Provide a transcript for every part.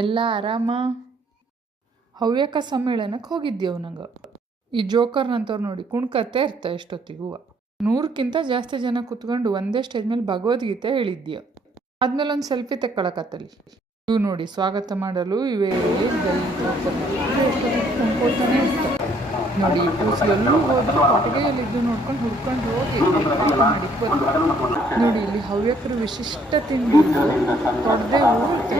ಎಲ್ಲ ಆರಾಮ. ಹವ್ಯಕ ಸಮ್ಮೇಳನಕ್ಕೆ ಹೋಗಿದ್ದೆವು. ನಂಗೆ ಈ ಜೋಕರ್ನಂತವ್ರು ನೋಡಿ ಕುಣ್ಕತ್ತೆ ಇರ್ತಾರೆ ಎಷ್ಟೊತ್ತಿಗೂ. 100ಕ್ಕಿಂತ ಜಾಸ್ತಿ ಜನ ಕುತ್ಕೊಂಡು ಒಂದೇ ಸ್ಟೇಜ್ ಮೇಲೆ ಭಗವದ್ಗೀತೆ ಹೇಳಿದ್ಯ. ಆದ್ಮೇಲೆ ಒಂದು ಸೆಲ್ಫಿ ತೆಕ್ಕೊಳಕತ್ತಲ್ಲಿ. ಇವು ನೋಡಿ ಸ್ವಾಗತ ಮಾಡಲು ಇವೇ ಕುಣ್ಕೊಳ್ತಾನೆ ಇರ್ತಾರೆ ನೋಡಿ. ಕೂಸಲೆಲ್ಲೂ ಹೋದ್ರು ಕೊಟ್ಟಿಗೆಯಲ್ಲಿದ್ದು ನೋಡ್ಕೊಂಡು ಹುಡ್ಕೊಂಡು ಹೋಗಿ ಮಾಡಿಕ್ ಬರ್ತಾರೆ ನೋಡಿ. ಇಲ್ಲಿ ಹವ್ಯಕರು ವಿಶಿಷ್ಟ ತಿಂಡಿ ತೊಡೆದೇ ಊಟ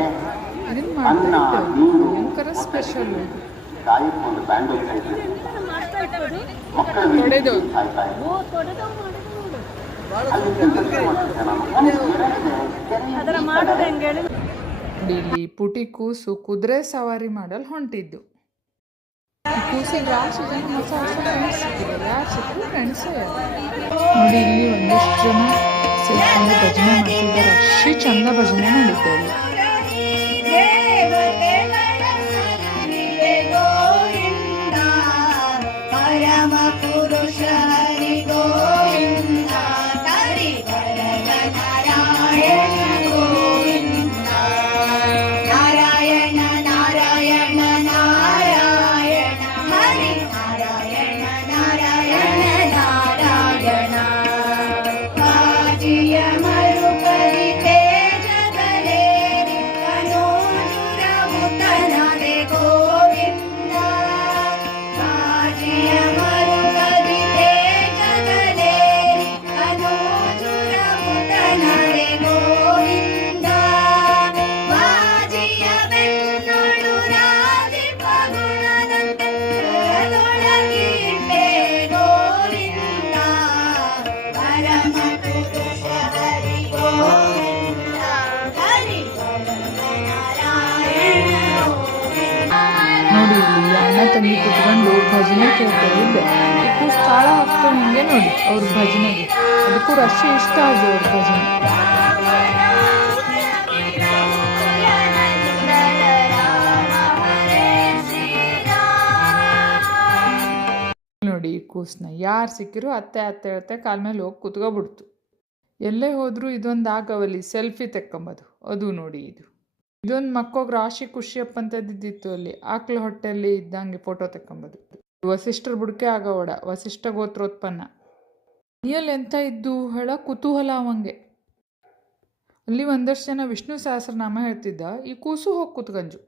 ಇದನ್ನು ಮಾಡ್ತಾ ಇದ್ದಾರೆ. ಭಯಂಕರ ಸ್ಪೆಷಲ್ ತೊಡೆದವ್ರು. ಇಲ್ಲಿ ಪುಟಿ ಕೂಸು ಕುದುರೆ ಸವಾರಿ ಮಾಡಲು ಹೊಂಟಿದ್ದು. ಕೂಸಿಗೆ ರಾಶಿ ಜನ ಹೊಸ ಹೊಸ ಫ್ರೆಂಡ್ಸ್ ಸಿಕ್ಕಿದ್ದಾರೆ. ಯಾರು ಸಿಕ್ಕರು ಫ್ರೆಂಡ್ಸೇ. ನೋಡಿ ಇಲ್ಲಿ ಒಂದಿಷ್ಟು ಜನ ಸೇರ್ಕೊಂಡು ಭಜನೆ ಮಾಡ್ತಿದ್ದಾರೆ. ಅಷ್ಟು ಚಂದ ಭಜನೆ ಮಾಡಿದ್ದಾರೆ. ನೋಡಿ ಇಲ್ಲಿ ಅಣ್ಣ ತಂಗಿ ಕುತ್ಕೊಂಡು ಭಜನೆ ಕೇಳ್ತಾರೆ. ಇಲ್ಲ ಕೂಸು ತಾಳ ಹಾಕ್ತಾರೆ ಹಿಂಗೆ ನೋಡಿ ಅವ್ರ ಭಜನೆಗೆ. ಅದಕ್ಕೂ ಅಷ್ಟೇ ಇಷ್ಟ ಆಗಿ ಅವ್ರ ಭಜನೆ. ನೋಡಿ ಈ ಕೂಸನ್ನ ಯಾರು ಸಿಕ್ಕಿರು ಅತ್ತೆ ಅತ್ತೆ ಅತ್ತೆ ಕಾಲ ಮೇಲೆ ಹೋಗಿ ಕುತ್ಕೊಬಿಡ್ತು. ಎಲ್ಲೇ ಹೋದರೂ ಇದೊಂದು ಆಗವಲ್ಲಿ ಸೆಲ್ಫಿ ತೆಕ್ಕೊಂಬೋದು. ಅದು ನೋಡಿ ಇದೊಂದು ಮಕ್ಕೋಗಿ ರಾಶಿ ಖುಷಿಯಪ್ಪಂತದ್ದಿತ್ತು. ಅಲ್ಲಿ ಆಕಳ ಹೊಟ್ಟೆಯಲ್ಲಿ ಇದ್ದಂಗೆ ಫೋಟೋ ತೆಕ್ಕೊಂಬೋದು. ವಸಿಷ್ಠರ ಬುಡಕೆ ಆಗವಡ ವಸಿಷ್ಠ ಗೋತ್ರೋತ್ಪನ್ನ. ನೀಯಲ್ಲಿ ಎಂತ ಇದ್ದು ಹೇಳ ಕುತೂಹಲ ಅವಂಗೆ. ಅಲ್ಲಿ ಒಂದಷ್ಟು ಜನ ವಿಷ್ಣು ಸಹಸ್ರನಾಮ ಹೇಳ್ತಿದ್ದ. ಈ ಕೂಸು ಹೋಗಿ ಕುತ್ಕಂಜು.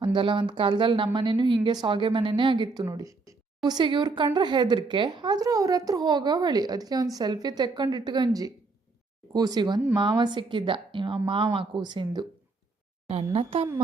ಒಂದಲ್ಲ ಒಂದು ಕಾಲದಲ್ಲಿ ನಮ್ಮ ಮನೇನೂ ಹೀಗೆ ಸಾಗೆ ಮನೆಯೇ ಆಗಿತ್ತು ನೋಡಿ. ಕೂಸಿಗೆ ಇವ್ರು ಕಂಡ್ರೆ ಹೆದರಿಕೆ, ಆದರೂ ಅವ್ರ ಹತ್ರ ಹೋಗೋ ಬಳಿ. ಅದಕ್ಕೆ ಒಂದು ಸೆಲ್ಫಿ ತೆಕ್ಕೊಂಡು ಇಟ್ಕಂಜಿ. ಕೂಸಿಗೊಂದು ಮಾವ ಸಿಕ್ಕಿದ್ದ. ಇವ ಮಾವ ಕೂಸಿಂದು ನನ್ನ ತಮ್ಮ.